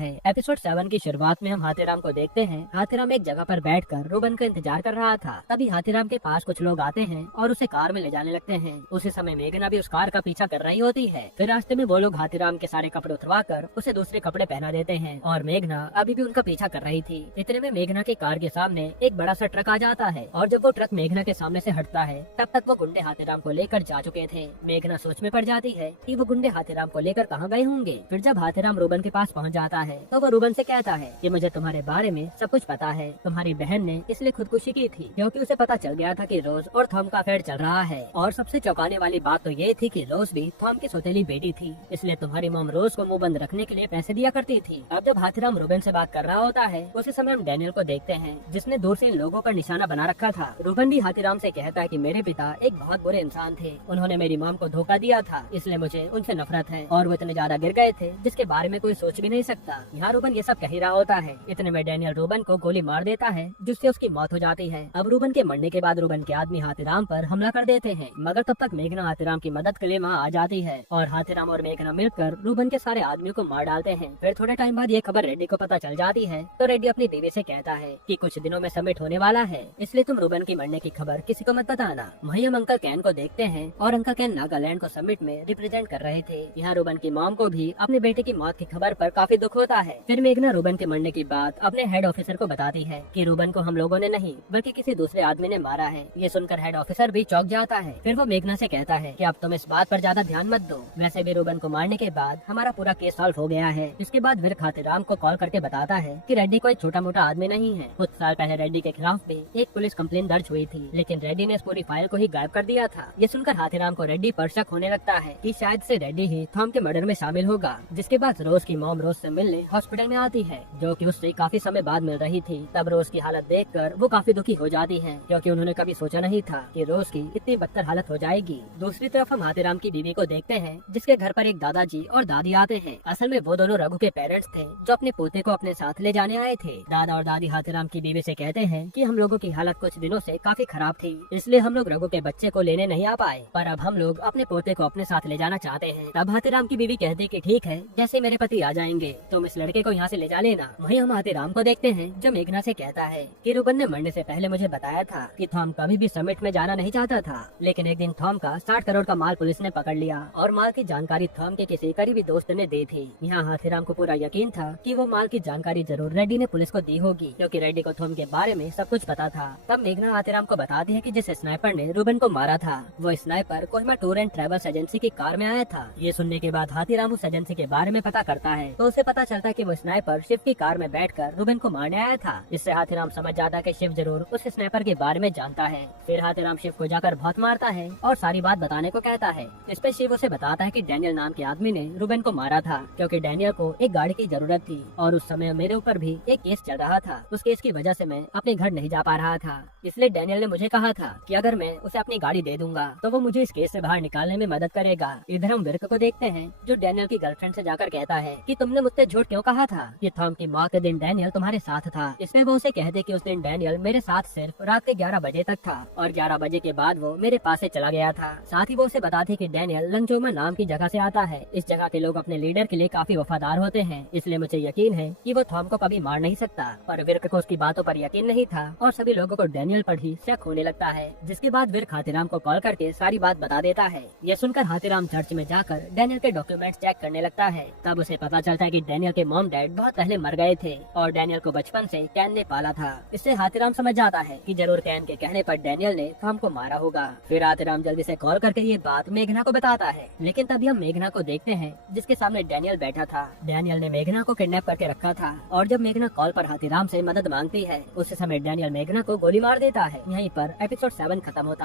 Episode 7 की शुरुआत में हम हाथीराम को देखते हैं। हाथीराम एक जगह पर बैठकर रूबन का इंतजार कर रहा था। तभी हाथीराम के पास कुछ लोग आते हैं और उसे कार में ले जाने लगते हैं। उसी समय मेघना भी उस कार का पीछा कर रही होती है। फिर रास्ते में वो लोग हाथीराम के सारे कपड़े उतरवा कर उसे दूसरे कपड़े पहना देते हैं और मेघना अभी भी उनका पीछा कर रही थी। इतने में मेघना की कार के सामने एक बड़ा सा ट्रक आ जाता है और जब वो ट्रक मेघना के सामने से हटता है तब तक वो गुंडे हाथीराम को लेकर जा चुके थे। मेघना सोच में पड़ जाती है कि वो गुंडे हाथीराम को लेकर कहाँ गए होंगे। फिर जब हाथीराम रूबन के पास पहुँच जाता है तो वो रूबन से कहता है कि मुझे तुम्हारे बारे में सब कुछ पता है। तुम्हारी बहन ने इसलिए खुदकुशी की थी क्योंकि उसे पता चल गया था कि रोज और थॉम का अफेयर चल रहा है। और सबसे चौंकाने वाली बात तो ये थी कि रोज भी थॉम की सौतेली बेटी थी, इसलिए तुम्हारी मॉम रोज को मुंह बंद रखने के लिए पैसे दिया करती थी। अब जब हाथीराम रूबन से बात कर रहा होता है उसी समय हम डैनियल को देखते हैं जिसने दूर से इन लोगों पर निशाना बना रखा था। रूबन भी हाथीराम से कहता है कि मेरे पिता एक बहुत बुरे इंसान थे, उन्होंने मेरी मॉम को धोखा दिया था, इसलिए मुझे उनसे नफरत है और वो इतने ज्यादा गिर गए थे जिसके बारे में कोई सोच भी नहीं सकता। यहाँ रूबन ये सब कह ही रहा होता है। इतने में डैनियल रूबन को गोली मार देता है जिससे उसकी मौत हो जाती है। अब रूबन के मरने के बाद रूबन के आदमी हाथीराम पर हमला कर देते हैं, मगर तब तक मेघना हाथीराम की मदद के लिए वहाँ आ जाती है और हाथीराम और मेघना मिलकर रूबन के सारे आदमियों को मार डालते हैं। फिर थोड़े टाइम बाद ये खबर रेड्डी को पता चल जाती है तो रेड्डी अपनी बीवी से कहता है कि कुछ दिनों में समिट होने वाला है, इसलिए तुम रूबन की मरने की खबर किसी को मत बताना। वहीं हम अंकल कैन को देखते हैं और अंकल कैन नागालैंड को समिट में रिप्रेजेंट कर रहे थे। यहाँ रूबन की मॉम को भी अपने बेटे की मौत की खबर पर काफी दुख होता है। फिर मेघना रूबन के मरने की बात अपने हेड ऑफिसर को बताती है कि रूबन को हम लोगों ने नहीं बल्कि किसी दूसरे आदमी ने मारा है। ये सुनकर हेड ऑफिसर भी चौंक जाता है। फिर वो मेघना से कहता है कि अब तुम इस बात पर ज्यादा ध्यान मत दो, वैसे भी रूबन को मारने के बाद हमारा पूरा केस सॉल्व हो गया है। इसके बाद विर्क हाथीराम को कॉल करके बताता है कि रेड्डी कोई छोटा मोटा आदमी नहीं है। कुछ साल पहले रेड्डी के खिलाफ भी एक पुलिस कंप्लेन दर्ज हुई थी, लेकिन रेड्डी ने इस पूरी फाइल को ही गायब कर दिया था। ये सुनकर हाथीराम को रेड्डी पर शक होने लगता है कि शायद से रेड्डी ही थॉम के मर्डर में शामिल होगा। जिसके बाद रोज की मॉम रोज से मिलने हॉस्पिटल में आती है, जो कि उससे काफी समय बाद मिल रही थी। तब रोज की हालत देखकर वो काफी दुखी हो जाती है क्योंकि उन्होंने कभी सोचा नहीं था कि रोज की इतनी बदतर हालत हो जाएगी। दूसरी तरफ हम हाथीराम की बीवी को देखते हैं जिसके घर पर एक दादाजी और दादी आते हैं। असल में वो दोनों रघु के पेरेंट्स थे जो अपने पोते को अपने साथ ले जाने आए थे। दादा और दादी हाथीराम की बीवी से कहते हैं कि हम लोगों की हालत कुछ दिनों से काफी खराब थी, इसलिए हम लोग रघु के बच्चे को लेने नहीं आ पाए, पर अब हम लोग अपने पोते को अपने साथ ले जाना चाहते हैं। तब हाथीराम की बीवी कहती कि ठीक है, जैसे मेरे पति आ जाएंगे तुम इस लड़के को यहाँ से ले जा लेना। वहीं हम हाथीराम को देखते हैं जो मेघना से कहता है कि रूबन ने मरने से पहले मुझे बताया था कि थॉम कभी भी समिट में जाना नहीं चाहता था, लेकिन एक दिन थॉम का 60 करोड़ का माल पुलिस ने पकड़ लिया और माल की जानकारी थॉम के किसी करीबी दोस्त ने दी थी। यहाँ हाथीराम को पूरा यकीन था कि वो माल की जानकारी जरूर रेड्डी ने पुलिस को दी होगी क्योंकि रेड्डी को थॉम के बारे में सब कुछ पता था। तब मेघना हाथीराम को बताती है कि जिस स्नाइपर ने रूबन को मारा था वो sniper Kohima tour and travels agency की कार में आया था। ये सुनने के बाद हाथीराम उस एजेंसी के बारे में पता करता है तो उसे पता चलता है कि वो स्नाइपर शिव की कार में बैठकर रूबन को मारने आया था। इससे हाथीराम समझ जाता है कि शिव जरूर उस स्नाइपर के बारे में जानता है। फिर हाथीराम शिव को जाकर बहुत मारता है और सारी बात बताने को कहता है। इस पे शिव उसे बताता है कि डैनियल नाम के आदमी ने रूबन को मारा था क्योंकि डैनियल को एक गाड़ी की जरूरत थी और उस समय मेरे ऊपर भी एक केस चल रहा था। उस केस की वजह से मैं अपने घर नहीं जा पा रहा था, इसलिए डैनियल ने मुझे कहा था कि अगर मैं उसे अपनी गाड़ी दे दूंगा तो वो मुझे इस केस से बाहर निकालने में मदद करेगा। इधर हम विर्क को देखते हैं जो डैनियल की गर्लफ्रेंड से जाकर कहता है कि तुमने मुझसे झूठ क्यों कहा था कि थॉम की मौत के दिन डैनियल तुम्हारे साथ था। इसमें वो उसे कहते कि उस दिन डैनियल मेरे साथ सिर्फ रात के 11 बजे तक था और 11 बजे के बाद वो मेरे पास से चला गया था। साथ ही वो उसे बताती कि डैनियल लंगजोमा नाम की जगह से आता है। इस जगह के लोग अपने लीडर के लिए काफी वफादार होते हैं, इसलिए मुझे यकीन है कि वो थॉम को कभी मार नहीं सकता। पर विर्क को उसकी बातों पर यकीन नहीं था और सभी लोगों को डैनियल पर ही शक होने लगता है। जिसके बाद विर्क हाथीराम को कॉल करके सारी बात बता देता है। यह सुनकर हाथीराम चर्च में जाकर डैनियल के डॉक्यूमेंट्स चेक करने लगता है। तब उसे पता चलता है कि डैनियल के मॉम डैड बहुत पहले मर गए थे और डैनियल को बचपन से कैन ने पाला था। इससे हाथीराम समझ जाता है कि जरूर कैन के कहने पर डैनियल ने थॉम को मारा होगा। फिर हाथीराम जल्दी से कॉल करके ये बात मेघना को बताता है, लेकिन तभी हम मेघना को देखते हैं जिसके सामने डैनियल बैठा था। डैनियल ने मेघना को किडनैप करके रखा था और जब मेघना कॉल पर हाथीराम से मदद मांगती है उस समय डैनियल मेघना को गोली मार देता है। यहीं पर एपिसोड 7 खत्म होता है।